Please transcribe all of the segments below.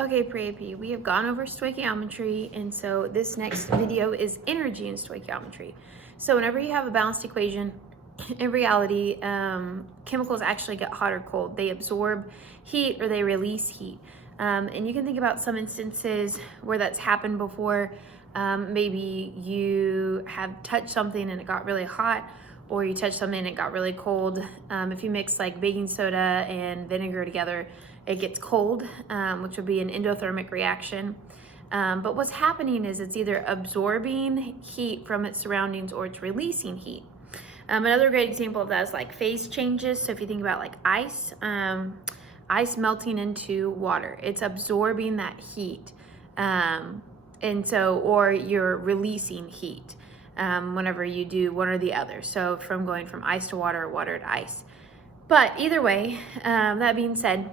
Okay, pre-AP, we have gone over stoichiometry, and so this next video is energy in stoichiometry. So whenever you have a balanced equation, in reality, chemicals actually get hot or cold. They absorb heat or they release heat. And you can think about some instances where that's happened before. Maybe you have touched something and it got really hot, or you touched something and it got really cold. If you mix like baking soda and vinegar together, it gets cold, which would be an endothermic reaction. But what's happening is it's either absorbing heat from its surroundings or it's releasing heat. Another great example of that is like phase changes. So if you think about like ice, ice melting into water, it's absorbing that heat. And so, or you're releasing heat whenever you do one or the other. So from going from ice to water or water to ice. But either way, that being said,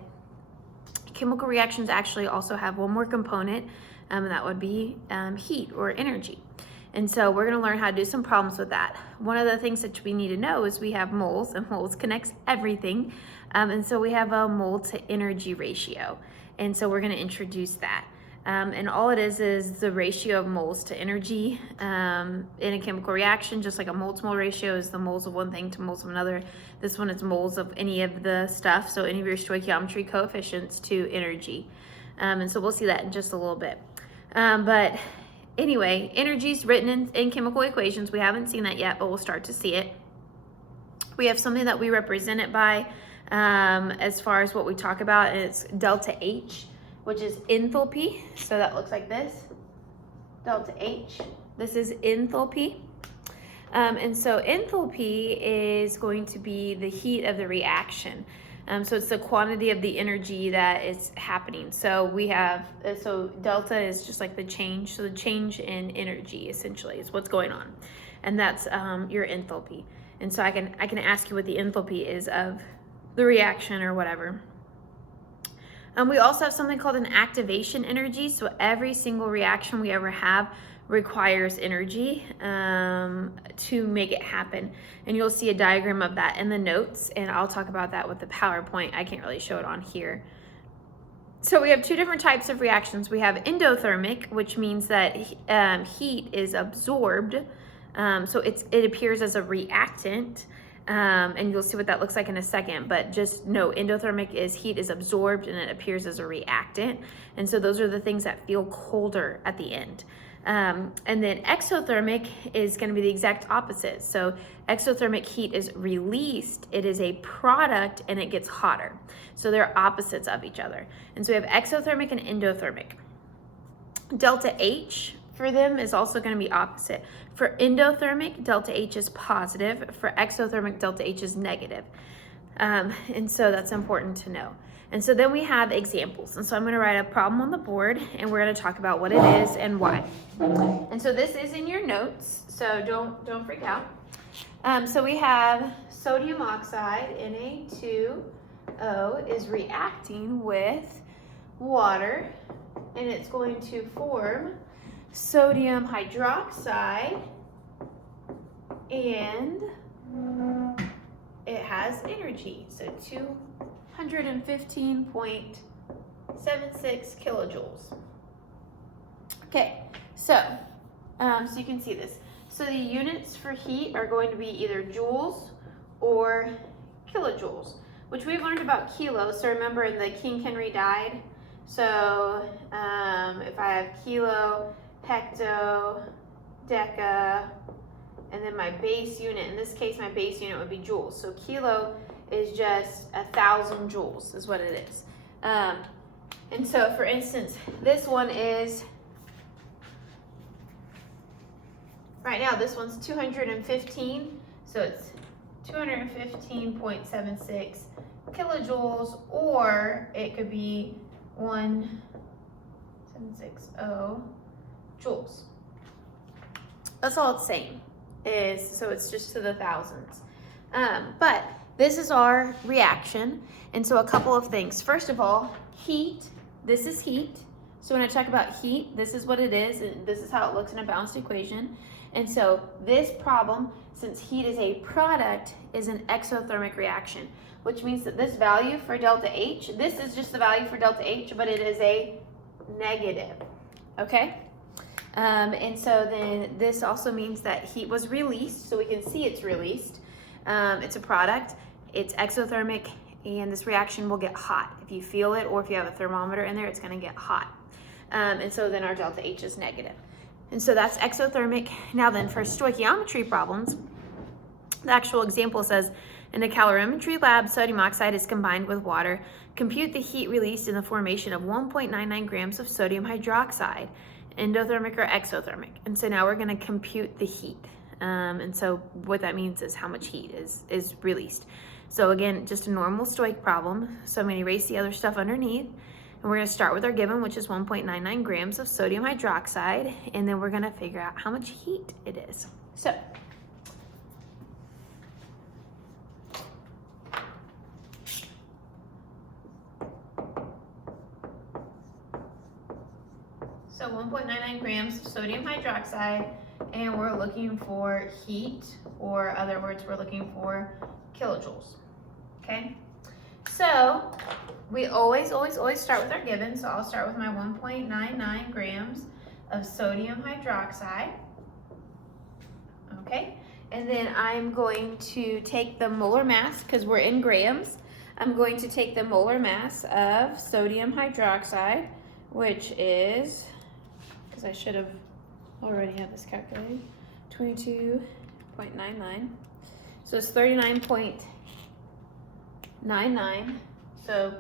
chemical reactions actually also have one more component, and that would be heat or energy. And so we're going to learn how to do some problems with that. One of the things that we need to know is we have moles, and moles connects everything. And so we have a mole to energy ratio. And so we're going to introduce that. And all it is the ratio of moles to energy in a chemical reaction. Just like a mole to mole ratio is the moles of one thing to moles of another. This one is moles of any of the stuff, so any of your stoichiometry coefficients to energy. And so we'll see that in just a little bit. But anyway, energy is written in chemical equations. We haven't seen that yet, but we'll start to see it. We have something that we represent it by as far as what we talk about, and it's delta H, which is enthalpy. So that looks like this, delta H. This is enthalpy. And so enthalpy is going to be the heat of the reaction. So it's the quantity of the energy that is happening. So we have, so delta is just like the change. So the change in energy essentially is what's going on. And that's your enthalpy. And so I can ask you what the enthalpy is of the reaction or whatever. We also have something called an activation energy. So every single reaction we ever have requires energy to make it happen. And you'll see a diagram of that in the notes, and I'll talk about that with the PowerPoint. I can't really show it on here. So we have two different types of reactions. We have endothermic, which means that heat is absorbed. So it appears as a reactant. And you'll see what that looks like in a second, but just know endothermic is heat is absorbed and it appears as a reactant. And so those are the things that feel colder at the end. And then exothermic is going to be the exact opposite. So exothermic heat is released, it is a product, and it gets hotter. So they're opposites of each other. And so we have exothermic and endothermic. Delta H for them is also going to be opposite. For endothermic, delta H is positive. For exothermic, delta H is negative. And so that's important to know. And so then we have examples. And so I'm going to write a problem on the board, and we're going to talk about what it is and why. And so this is in your notes, so don't freak out. So we have sodium oxide, Na2O, is reacting with water, and it's going to form sodium hydroxide, and it has energy, so 215.76 kilojoules. Okay, so you can see this. So the units for heat are going to be either joules or kilojoules, which we've learned about kilos. So remember in the King Henry died. So if I have kilo, hecto, deca, and then my base unit, in this case my base unit would be joules. So kilo is just 1,000 joules is what it is. And so for instance, this one is, right now this one's 215, so it's 215.76 kilojoules, or it could be 1760 joules. That's all it's saying, so it's just to the thousands. But this is our reaction, and so a couple of things. First of all, heat, this is heat. So when I talk about heat, this is what it is, and this is how it looks in a balanced equation. And so this problem, since heat is a product, is an exothermic reaction, which means that this value for delta H, this is just the value for delta H, but it is a negative, okay? And so then this also means that heat was released, so we can see it's released. It's a product, it's exothermic, and this reaction will get hot. If you feel it or if you have a thermometer in there, it's gonna get hot. And so then our delta H is negative. And so that's exothermic. Now then, for stoichiometry problems, the actual example says, in a calorimetry lab, sodium oxide is combined with water. Compute the heat released in the formation of 1.99 grams of sodium hydroxide, endothermic or exothermic. And so now we're gonna compute the heat. And so what that means is how much heat is released. So again, just a normal stoic problem. So I'm gonna erase the other stuff underneath. And we're gonna start with our given, which is 1.99 grams of sodium hydroxide. And then we're gonna figure out how much heat it is. So 1.99 grams of sodium hydroxide, and we're looking for heat, or other words, we're looking for kilojoules, okay? So we always start with our given, so I'll start with my 1.99 grams of sodium hydroxide, okay? And then I'm going to take the molar mass, because we're in grams, I'm going to take the molar mass of sodium hydroxide, which is, because I should have already had this calculated, 22.99. So it's 39.99. So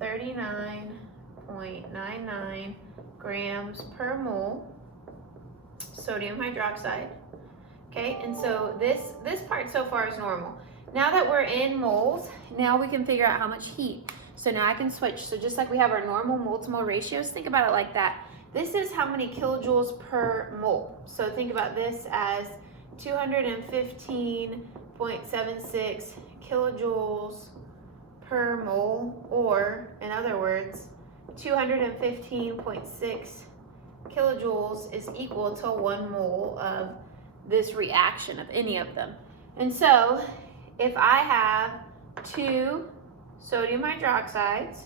39.99 grams per mole sodium hydroxide. Okay, and so this part so far is normal. Now that we're in moles, now we can figure out how much heat. So now I can switch. So just like we have our normal mole to mole ratios, think about it like that. This is how many kilojoules per mole. So think about this as 215.76 kilojoules per mole, or in other words, 215.6 kilojoules is equal to 1 mole of this reaction, of any of them. And so if I have 2 sodium hydroxides,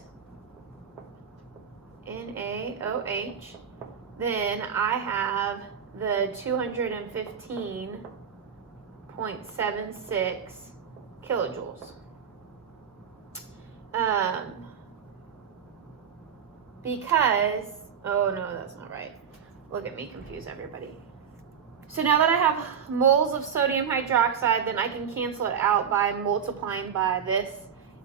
NaOH, then I have the 215.76 kilojoules. Because, oh no, that's not right. Look at me confuse everybody. So now that I have moles of sodium hydroxide, then I can cancel it out by multiplying by this.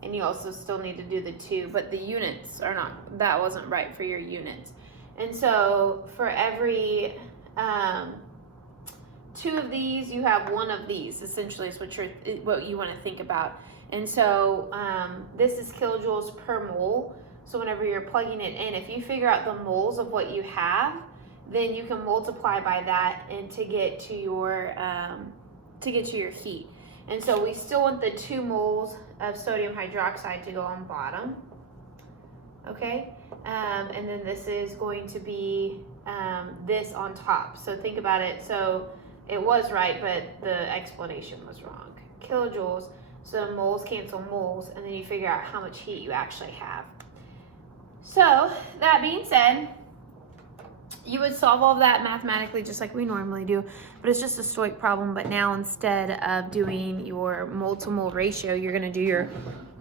And you also still need to do the 2, but the units are not, that wasn't right for your units. And so for every 2 of these, you have 1 of these, essentially is what you want to think about. And so this is kilojoules per mole. So whenever you're plugging it in, if you figure out the moles of what you have, then you can multiply by that and to get to your heat. And so we still want the 2 moles of sodium hydroxide to go on bottom, okay? And then this is going to be this on top. So think about it. So it was right, but the explanation was wrong. Kilojoules, so moles cancel moles, and then you figure out how much heat you actually have. So that being said, you would solve all of that mathematically just like we normally do, but it's just a stoic problem. But now instead of doing your mole to mole ratio, you're going to do your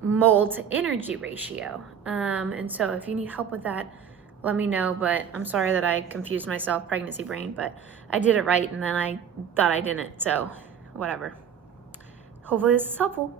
mole to energy ratio. And so if you need help with that, let me know. But I'm sorry that I confused myself, pregnancy brain, but I did it right and then I thought I didn't. So whatever. Hopefully this is helpful.